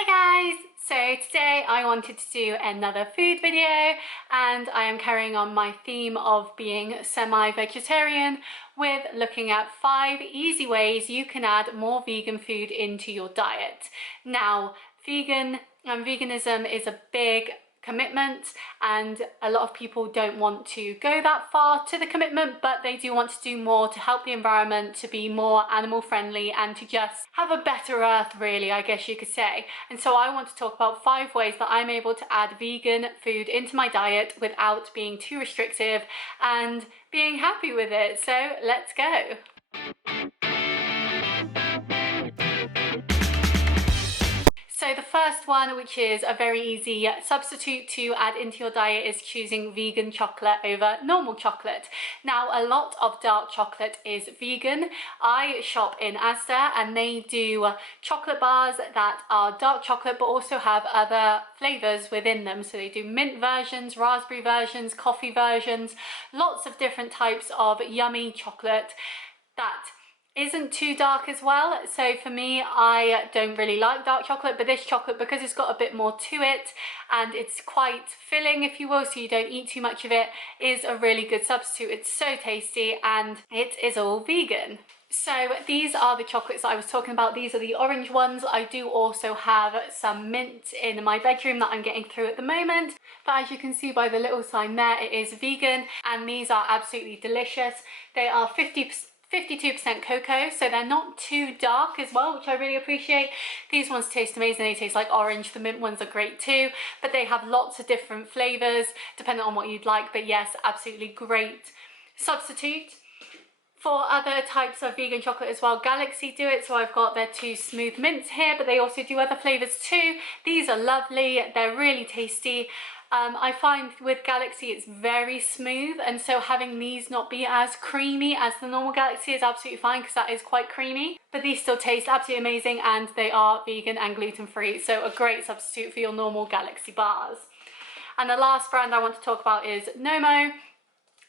Hi guys! So today I wanted to do another food video and I am carrying on my theme of being semi-vegetarian with looking at 5 easy ways you can add more vegan food into your diet. Now, veganism is a big commitment and a lot of people don't want to go that far to the commitment, but they do want to do more to help the environment, to be more animal friendly and to just have a better earth, really, I guess you could say. And so I want to talk about 5 ways that I'm able to add vegan food into my diet without being too restrictive and being happy with it. So let's go. So the first one, which is a very easy substitute to add into your diet, is choosing vegan chocolate over normal chocolate. Now, a lot of dark chocolate is vegan. I shop in Asda and they do chocolate bars that are dark chocolate but also have other flavours within them. So they do mint versions, raspberry versions, coffee versions, lots of different types of yummy chocolate that isn't too dark as well. So for me, I don't really like dark chocolate, but this chocolate, because it's got a bit more to it and it's quite filling, if you will, so you don't eat too much of it, is a really good substitute. It's so tasty and it is all vegan. So these are the chocolates that I was talking about. These are the orange ones. I do also have some mint in my bedroom that I'm getting through at the moment, but as you can see by the little sign there, it is vegan and these are absolutely delicious. They are 52% cocoa, so they're not too dark as well, which I really appreciate. These ones taste amazing. They taste like orange. The mint ones are great too, but they have lots of different flavors depending on what you'd like. But yes, absolutely great substitute. For other types of vegan chocolate as well, Galaxy do it, so I've got their 2 smooth mints here, but they also do other flavors too. These are lovely. They're really tasty. I find with Galaxy it's very smooth, and so having these not be as creamy as the normal Galaxy is absolutely fine, because that is quite creamy. But these still taste absolutely amazing and they are vegan and gluten-free, so a great substitute for your normal Galaxy bars. And the last brand I want to talk about is Nomo.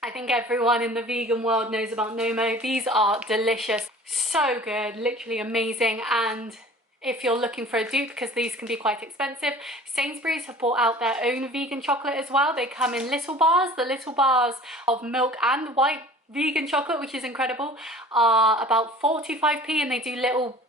I think everyone in the vegan world knows about Nomo. These are delicious, so good, literally amazing. And if you're looking for a dupe, because these can be quite expensive, Sainsbury's have brought out their own vegan chocolate as well. They come in little bars. The little bars of milk and white vegan chocolate, which is incredible, are about 45p, and they do little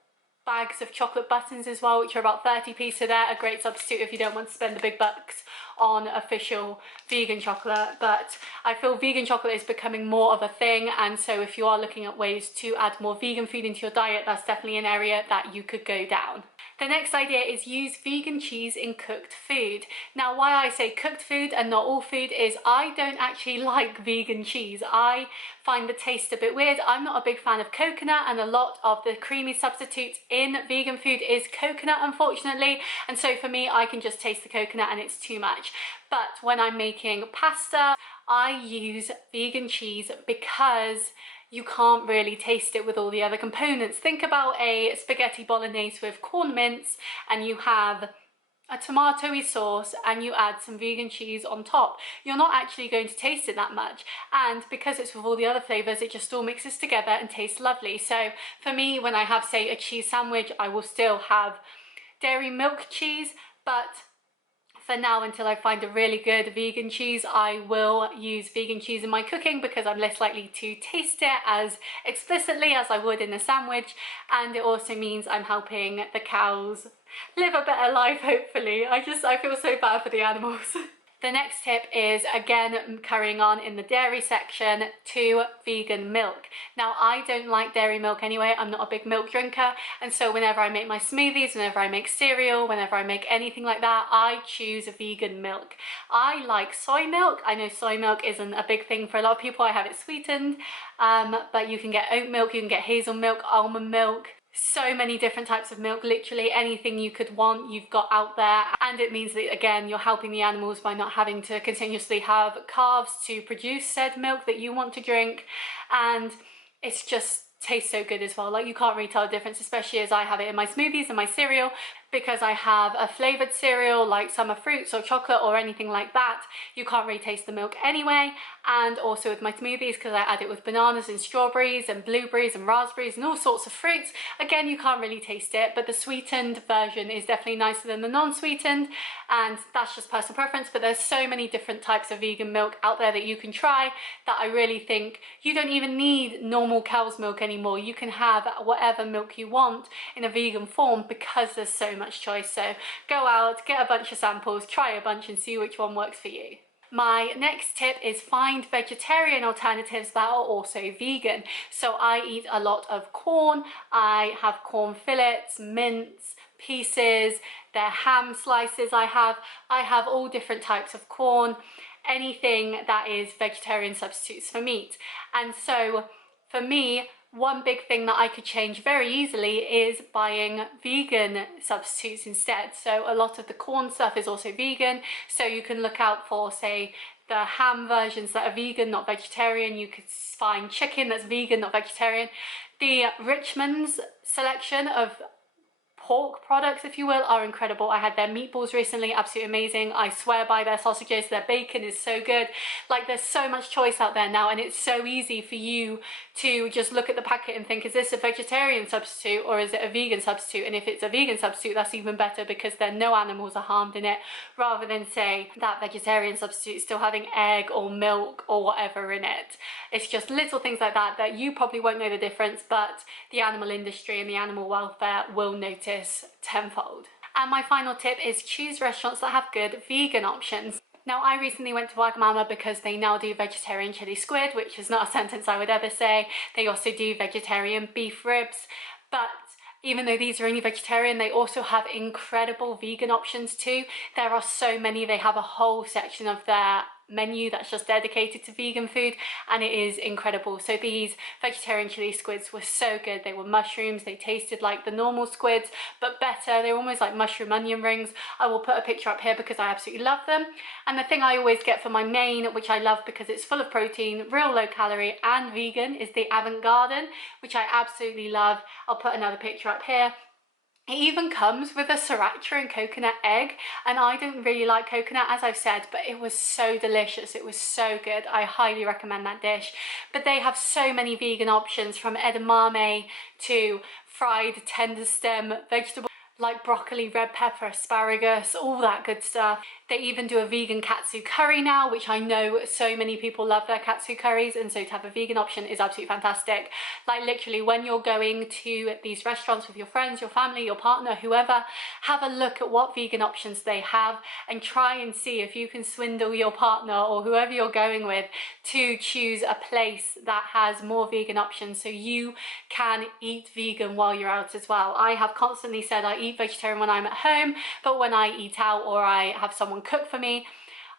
bags of chocolate buttons as well, which are about 30p, so they're a great substitute if you don't want to spend the big bucks on official vegan chocolate. But I feel vegan chocolate is becoming more of a thing, and so if you are looking at ways to add more vegan food into your diet, that's definitely an area that you could go down. The next idea is use vegan cheese in cooked food. Now, why I say cooked food and not all food is I don't actually like vegan cheese. I find the taste a bit weird. I'm not a big fan of coconut, and a lot of the creamy substitutes in vegan food is coconut, unfortunately. And so for me, I can just taste the coconut and it's too much. But when I'm making pasta, I use vegan cheese because you can't really taste it with all the other components. Think about a spaghetti bolognese with corn mince and you have a tomatoey sauce and you add some vegan cheese on top. You're not actually going to taste it that much, and because it's with all the other flavors, it just all mixes together and tastes lovely. So for me, when I have, say, a cheese sandwich, I will still have dairy milk cheese, but for now, until I find a really good vegan cheese, I will use vegan cheese in my cooking because I'm less likely to taste it as explicitly as I would in a sandwich, and it also means I'm helping the cows live a better life, hopefully. I feel so bad for the animals. The next tip is, again, carrying on in the dairy section, to vegan milk. Now, I don't like dairy milk anyway. I'm not a big milk drinker, and so whenever I make my smoothies, whenever I make cereal, whenever I make anything like that, I choose vegan milk. I like soy milk. I know soy milk isn't a big thing for a lot of people. I have it sweetened, but you can get oat milk, you can get hazelnut, almond milk. So many different types of milk. Literally anything you could want, you've got out there, and it means that, again, you're helping the animals by not having to continuously have calves to produce said milk that you want to drink, and it's just tastes so good as well. Like, you can't really tell the difference, especially as I have it in my smoothies and my cereal. because I have a flavoured cereal like summer fruits or chocolate or anything like that, you can't really taste the milk anyway. And also with my smoothies, because I add it with bananas and strawberries and blueberries and raspberries and all sorts of fruits, again, you can't really taste it, but the sweetened version is definitely nicer than the non-sweetened, and that's just personal preference. But there's so many different types of vegan milk out there that you can try that I really think you don't even need normal cow's milk anymore. You can have whatever milk you want in a vegan form because there's so much choice. So go out, get a bunch of samples, try a bunch and see which one works for you. My next tip is find vegetarian alternatives that are also vegan. So I eat a lot of corn. I have corn fillets, mince, pieces, they're ham slices. I have all different types of corn, anything that is vegetarian substitutes for meat. And so for me, one big thing that I could change very easily is buying vegan substitutes instead. So a lot of the corn stuff is also vegan, so you can look out for, say, the ham versions that are vegan, not vegetarian. You could find chicken that's vegan, not vegetarian. The Richmond's selection of pork products, if you will, are incredible. I had their meatballs recently, absolutely amazing. I swear by their sausages. Their bacon is so good. Like, there's so much choice out there now, and it's so easy for you to just look at the packet and think, is this a vegetarian substitute or is it a vegan substitute? And if it's a vegan substitute, that's even better because then no animals are harmed in it, rather than say that vegetarian substitute still having egg or milk or whatever in it. It's just little things like that that you probably won't know the difference, but the animal industry and the animal welfare will notice tenfold. And my final tip is choose restaurants that have good vegan options. Now, I recently went to Wagamama because they now do vegetarian chili squid, which is not a sentence I would ever say. They also do vegetarian beef ribs, but even though these are only vegetarian, they also have incredible vegan options too. There are so many. They have a whole section of their menu that's just dedicated to vegan food, and it is incredible. So these vegetarian chili squids were so good. They were mushrooms. They tasted like the normal squids but better. They were almost like mushroom onion rings. I will put a picture up here because I absolutely love them. And the thing I always get for my main, which I love because it's full of protein, real low calorie and vegan, is the Avant Garden, which I absolutely love. I'll put another picture up here. It even comes with a sriracha and coconut egg, and I don't really like coconut, as I've said, but it was so delicious. It was so good. I highly recommend that dish. But they have so many vegan options, from edamame to fried tender stem vegetables like broccoli, red pepper, asparagus, all that good stuff. They even do a vegan katsu curry now, which I know so many people love their katsu curries, and so to have a vegan option is absolutely fantastic. Like, literally, when you're going to these restaurants with your friends, your family, your partner, whoever, have a look at what vegan options they have and try and see if you can swindle your partner or whoever you're going with to choose a place that has more vegan options so you can eat vegan while you're out as well. I have constantly said I eat vegetarian when I'm at home, but when I eat out or I have someone cook for me,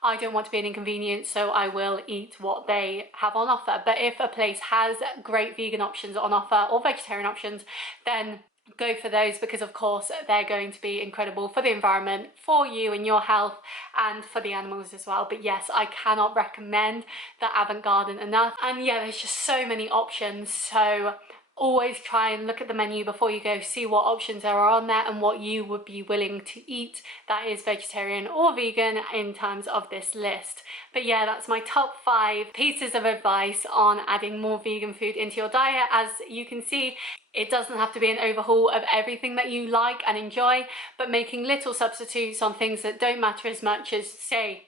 I don't want to be an inconvenience, so I will eat what they have on offer. But if a place has great vegan options on offer or vegetarian options, then go for those, because of course they're going to be incredible for the environment, for you and your health, and for the animals as well. But yes, I cannot recommend the Avant Garden enough. And yeah, there's just so many options, so always try and look at the menu before you go, see what options there are on there and what you would be willing to eat that is vegetarian or vegan in terms of this list. But yeah, that's my top 5 pieces of advice on adding more vegan food into your diet. As you can see, it doesn't have to be an overhaul of everything that you like and enjoy, but making little substitutes on things that don't matter as much as, say,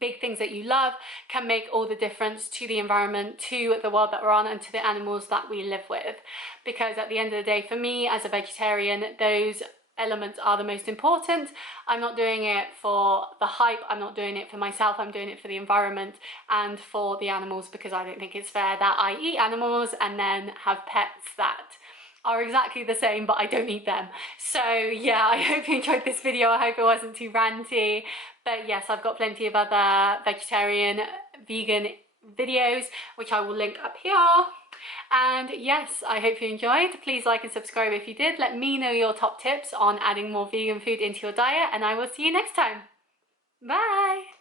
big things that you love can make all the difference to the environment, to the world that we're on, and to the animals that we live with. Because at the end of the day, for me as a vegetarian, those elements are the most important. I'm not doing it for the hype, I'm not doing it for myself, I'm doing it for the environment and for the animals, because I don't think it's fair that I eat animals and then have pets that are exactly the same but I don't eat them. So yeah, I hope you enjoyed this video. I hope it wasn't too ranty, but yes, I've got plenty of other vegetarian, vegan videos which I will link up here. And yes, I hope you enjoyed. Please like and subscribe if you did. Let me know your top tips on adding more vegan food into your diet, and I will see you next time. Bye!